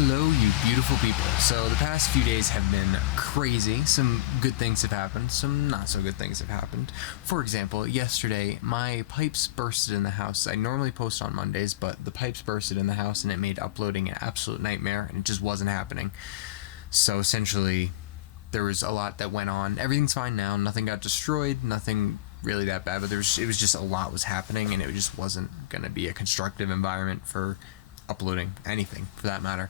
Hello, you beautiful people. So, the past few days have been crazy. Some good things have happened, some not so good things have happened. For example, yesterday, my pipes bursted in the house. I normally post on Mondays, but the pipes bursted in the house and it made uploading an absolute nightmare, and it just wasn't happening. So, essentially, there was a lot that went on. Everything's fine now, nothing got destroyed, nothing really that bad, but it was just a lot was happening, and it just wasn't going to be a constructive environment for uploading anything for that matter.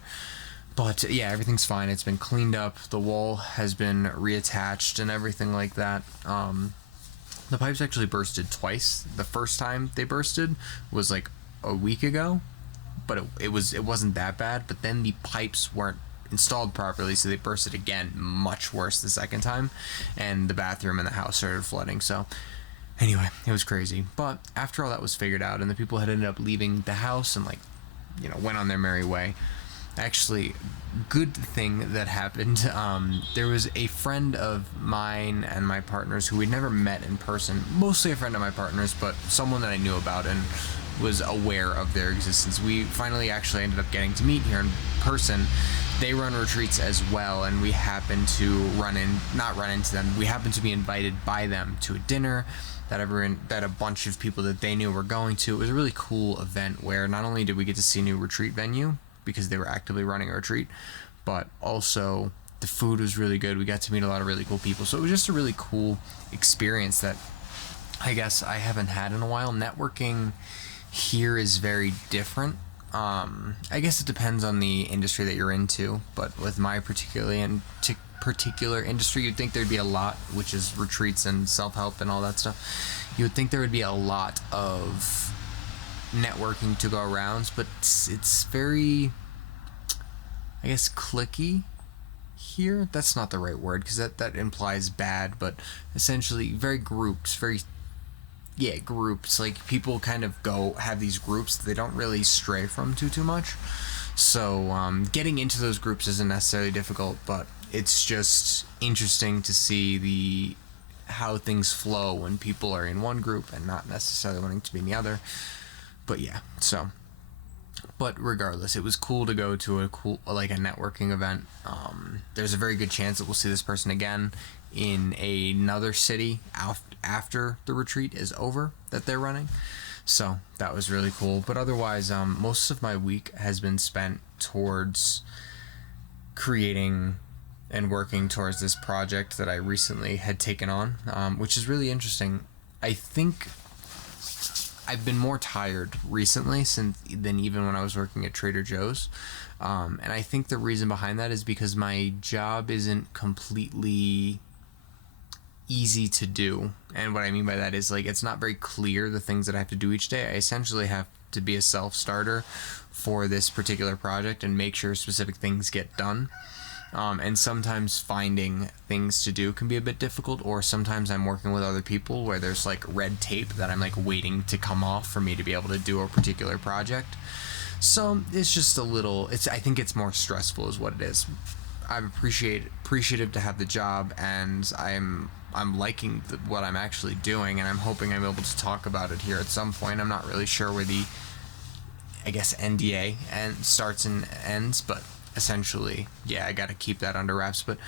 But yeah, everything's fine. It's been cleaned up. The wall has been reattached and everything like that. The pipes actually bursted twice. The first time they bursted was like a week ago, but it wasn't that bad. But then the pipes weren't installed properly, so they bursted again, much worse the second time, and the bathroom in the house started flooding. So anyway, it was crazy. But after all that was figured out and the people had ended up leaving the house and went on their merry way. Actually, good thing that happened. There was a friend of mine and my partner's who we'd never met in person. Mostly a friend of my partner's, but someone that I knew about and was aware of their existence. We finally actually ended up getting to meet here in person. They run retreats as well, and we happened to not run into them. We happened to be invited by them to a dinner that a bunch of people that they knew were going to. It was a really cool event where not only did we get to see a new retreat venue because they were actively running a retreat, but also the food was really good. We got to meet a lot of really cool people. So it was just a really cool experience that I guess I haven't had in a while. Networking here is very different. I guess it depends on the industry that you're into, but with my particular industry, you'd think there'd be a lot, which is retreats and self-help and all that stuff. You would think there would be a lot of networking to go around, but it's very, I guess, cliquey here. That's not the right word, because that implies bad, but essentially very groups, groups. Like, people kind of have these groups that they don't really stray from too much. So getting into those groups isn't necessarily difficult, but it's just interesting to see how things flow when people are in one group and not necessarily wanting to be in the other. But yeah, but regardless, it was cool to go to a networking event. There's a very good chance that we'll see this person again in another city after the retreat is over that they're running. So that was really cool. But otherwise, most of my week has been spent towards creating and working towards this project that I recently had taken on, which is really interesting. I think I've been more tired recently than even when I was working at Trader Joe's. And I think the reason behind that is because my job isn't completely easy to do. And what I mean by that is, it's not very clear the things that I have to do each day. I essentially have to be a self-starter for this particular project and make sure specific things get done. And sometimes finding things to do can be a bit difficult, or sometimes I'm working with other people where there's red tape that I'm waiting to come off for me to be able to do a particular project. So it's just I think it's more stressful is what it is. I'm appreciative to have the job, and I'm liking what I'm actually doing, and I'm hoping I'm able to talk about it here at some point. I'm not really sure where the, I guess, NDA starts and ends, but essentially, yeah, I gotta keep that under wraps. But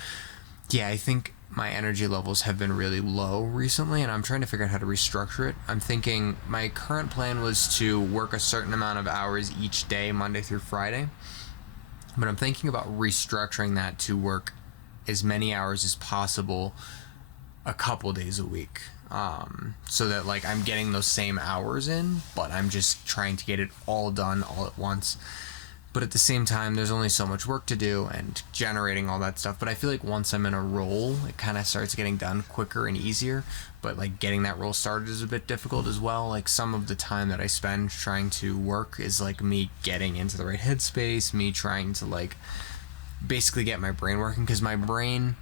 yeah, I think my energy levels have been really low recently, and I'm trying to figure out how to restructure it. I'm thinking my current plan was to work a certain amount of hours each day, Monday through Friday, but I'm thinking about restructuring that to work as many hours as possible a couple days a week, so that I'm getting those same hours in, but I'm just trying to get it all done all at once. But at the same time, there's only so much work to do and generating all that stuff. But I feel like once I'm in a role, it kind of starts getting done quicker and easier. But getting that role started is a bit difficult as well. Some of the time that I spend trying to work is me getting into the right headspace, me trying to basically get my brain working, because my brain,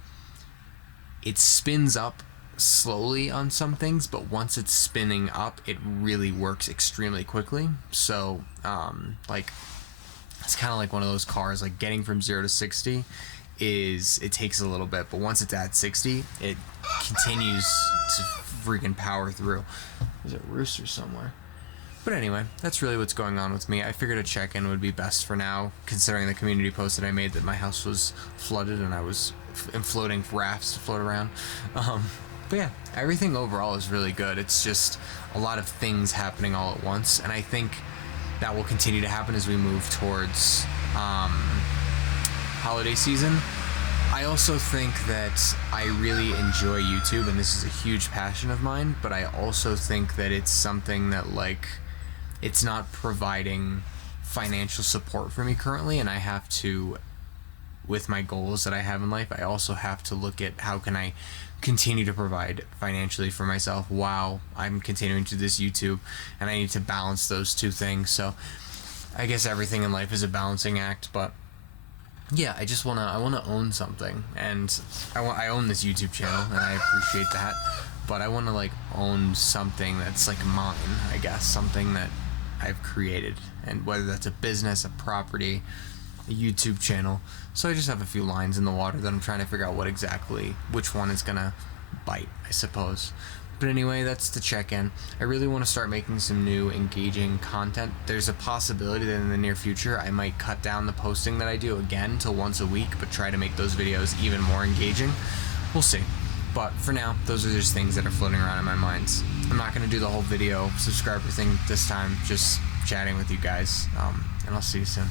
it spins up slowly on some things, but once it's spinning up, it really works extremely quickly. So it's kind of like one of those cars, getting from 0 to 60 it takes a little bit, but once it's at 60, it continues to freaking power through. There's a rooster somewhere. But anyway, that's really what's going on with me. I figured a check-in would be best for now, considering the community post that I made that my house was flooded and I was floating rafts to float around. But yeah, everything overall is really good. It's just a lot of things happening all at once, and I think that will continue to happen as we move towards holiday season. I also think that I really enjoy YouTube, and this is a huge passion of mine, but I also think that it's something that, like, it's not providing financial support for me currently, and I have to, with my goals that I have in life, I also have to look at how can I continue to provide financially for myself while I'm continuing to do this YouTube, and I need to balance those two things. So I guess everything in life is a balancing act, but yeah, I wanna own something, and I own this YouTube channel, and I appreciate that, but I wanna, like, own something that's, like, mine, I guess, something that I've created, and whether that's a business, a property, a YouTube channel. So I just have a few lines in the water that I'm trying to figure out which one is gonna bite, I suppose. But anyway, that's the check-in. I really want to start making some new engaging content. There's a possibility that in the near future I might cut down the posting that I do again to once a week, but try to make those videos even more engaging. We'll see. But for now, those are just things that are floating around in my mind. I'm not going to do the whole video subscriber thing this time, just chatting with you guys, and I'll see you soon.